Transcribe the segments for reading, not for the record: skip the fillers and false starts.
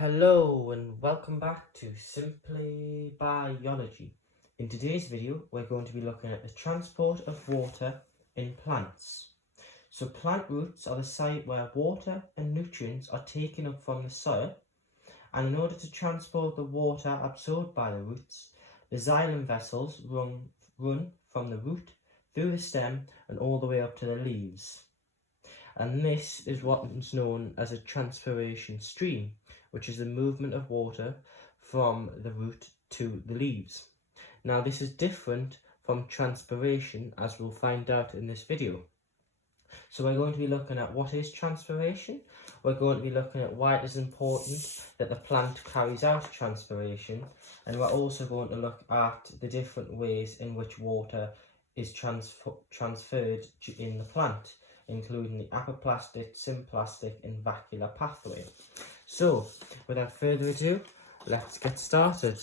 Hello and welcome back to Simply Biology. In today's video we're going to be looking at the transport of water in plants. So plant roots are the site where water and nutrients are taken up from the soil, and in order to transport the water absorbed by the roots, the xylem vessels run from the root through the stem and all the way up to the leaves. And this is what is known as a transpiration stream, which is the movement of water from the root to the leaves. Now this is different from transpiration, as we'll find out in this video. So we're going to be looking at what is transpiration. We're going to be looking at why it is important that the plant carries out transpiration, and we're also going to look at the different ways in which water is transferred in the plant, including the apoplastic, symplastic and vacuolar pathway. So, without further ado, let's get started.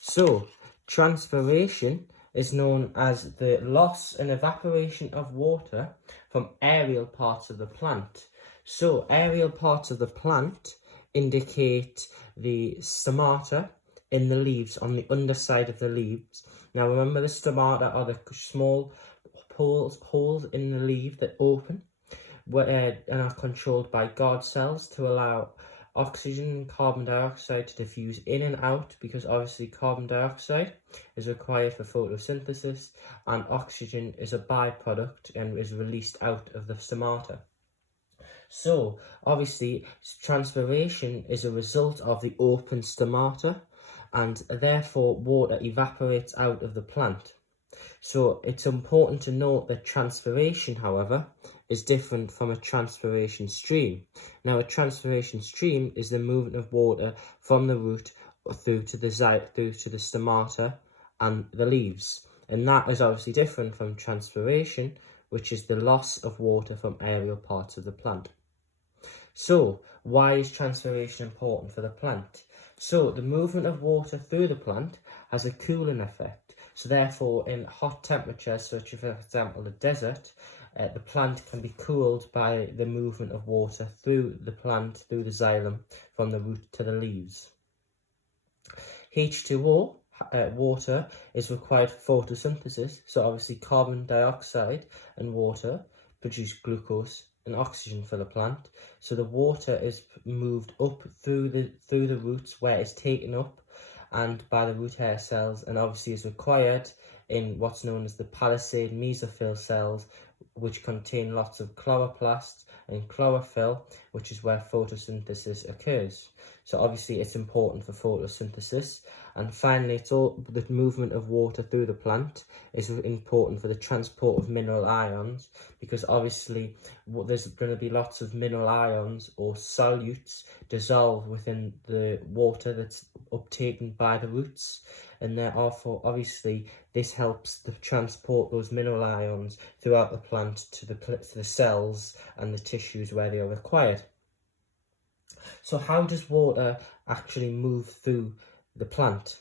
So, transpiration is known as the loss and evaporation of water from aerial parts of the plant. So, aerial parts of the plant indicate the stomata in the leaves, on the underside of the leaves. Now, remember, the stomata are the small holes in the leaf that open and are controlled by guard cells to allow oxygen and carbon dioxide to diffuse in and out, because obviously carbon dioxide is required for photosynthesis and oxygen is a byproduct and is released out of the stomata. So obviously transpiration is a result of the open stomata, and therefore water evaporates out of the plant. So it's important to note that transpiration, however, is different from a transpiration stream. Now, a transpiration stream is the movement of water from the root through to the stomata and the leaves, and that is obviously different from transpiration, which is the loss of water from aerial parts of the plant. So, why is transpiration important for the plant? So, the movement of water through the plant has a cooling effect. So therefore, in hot temperatures, such as, for example, the desert, the plant can be cooled by the movement of water through the plant, through the xylem, from the root to the leaves. H2O, water, is required for photosynthesis. So obviously carbon dioxide and water produce glucose and oxygen for the plant. So the water is moved up through the roots, where it's taken up and by the root hair cells, and obviously is required in what's known as the palisade mesophyll cells, which contain lots of chloroplasts and chlorophyll, which is where photosynthesis occurs. So obviously it's important for photosynthesis. And finally, the movement of water through the plant is important for the transport of mineral ions, because obviously there's going to be lots of mineral ions or solutes dissolved within the water that's uptaken by the roots, and therefore obviously this helps to transport those mineral ions throughout the plant to the cells and the tissues where they are required. So how does water actually move through the plant?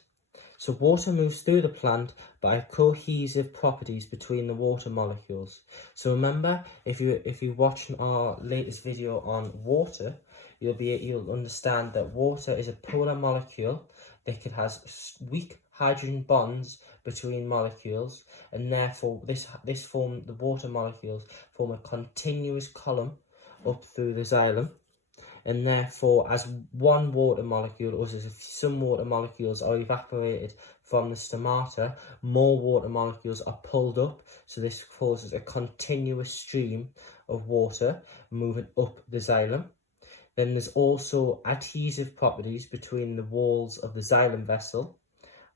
So water moves through the plant by cohesive properties between the water molecules. So remember, if you watch our latest video on water, you'll understand that water is a polar molecule that has weak hydrogen bonds between molecules, and therefore the water molecules form a continuous column up through the xylem. And therefore, as one water molecule, or as if some water molecules are evaporated from the stomata, more water molecules are pulled up. So this causes a continuous stream of water moving up the xylem. Then there's also adhesive properties between the walls of the xylem vessel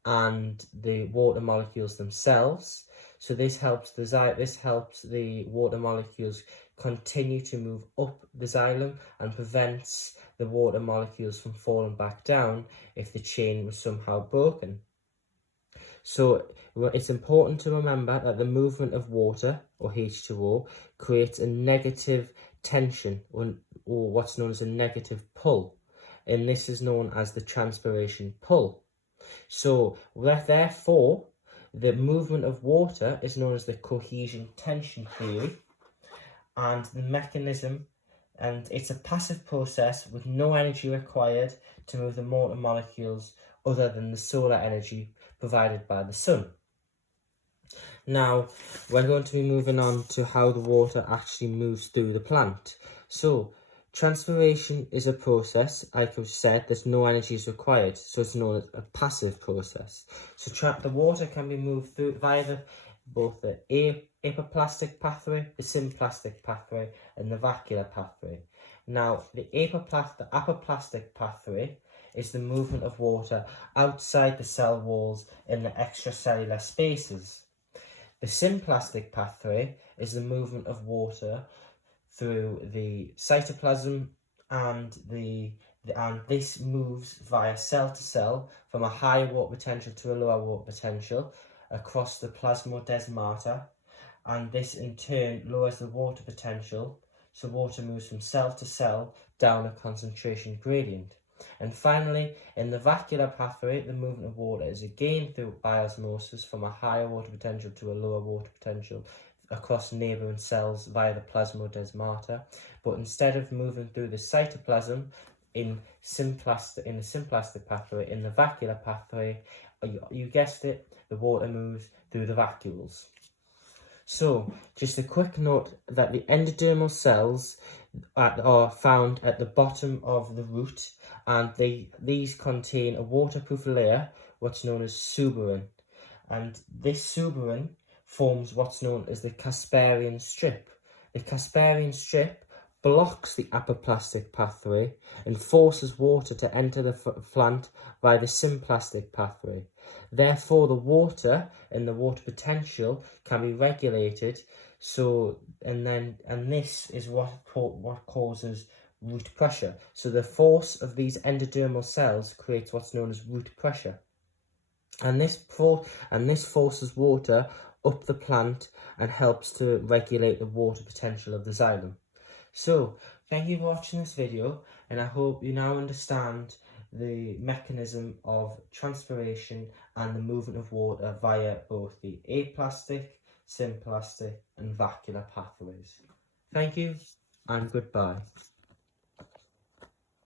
and the water molecules themselves. So this helps the water molecules continue to move up the xylem and prevents the water molecules from falling back down if the chain was somehow broken. So it's important to remember that the movement of water, or H2O, creates a negative tension, or what's known as a negative pull, and this is known as the transpiration pull. So therefore the movement of water is known as the cohesion-tension theory, and the mechanism and it's a passive process with no energy required to move the water molecules other than the solar energy provided by the sun. Now, we're going to be moving on to how the water actually moves through the plant. So, transpiration is a process, like I've said, there's no energy is required, so it's known as a passive process. So the water can be moved through via both the apoplastic pathway, the symplastic pathway, and the vacuolar pathway. Now, the apoplastic pathway is the movement of water outside the cell walls in the extracellular spaces. The symplastic pathway is the movement of water through the cytoplasm, and this moves via cell to cell from a high water potential to a lower water potential across the plasmodesmata, and this in turn lowers the water potential, so water moves from cell to cell down a concentration gradient. And finally, in the vacuolar pathway, the movement of water is again through biosmosis from a higher water potential to a lower water potential across neighbouring cells via the plasmodesmata, but instead of moving through the cytoplasm in the symplastic pathway, in the vacuolar pathway, you guessed it, the water moves through the vacuoles. So, just a quick note that the endodermal cells are found at the bottom of the root, and these contain a waterproof layer, what's known as suberin. And this suberin forms what's known as the Casparian strip. The Casparian strip blocks the apoplastic pathway and forces water to enter the plant via the symplastic pathway. Therefore, the water and the water potential can be regulated. And this is what causes root pressure. So the force of these endodermal cells creates what's known as root pressure, and this forces water up the plant and helps to regulate the water potential of the xylem. So, thank you for watching this video, and I hope you now understand the mechanism of transpiration and the movement of water via both the aplastic, symplastic, and vacuolar pathways. Thank you, and goodbye.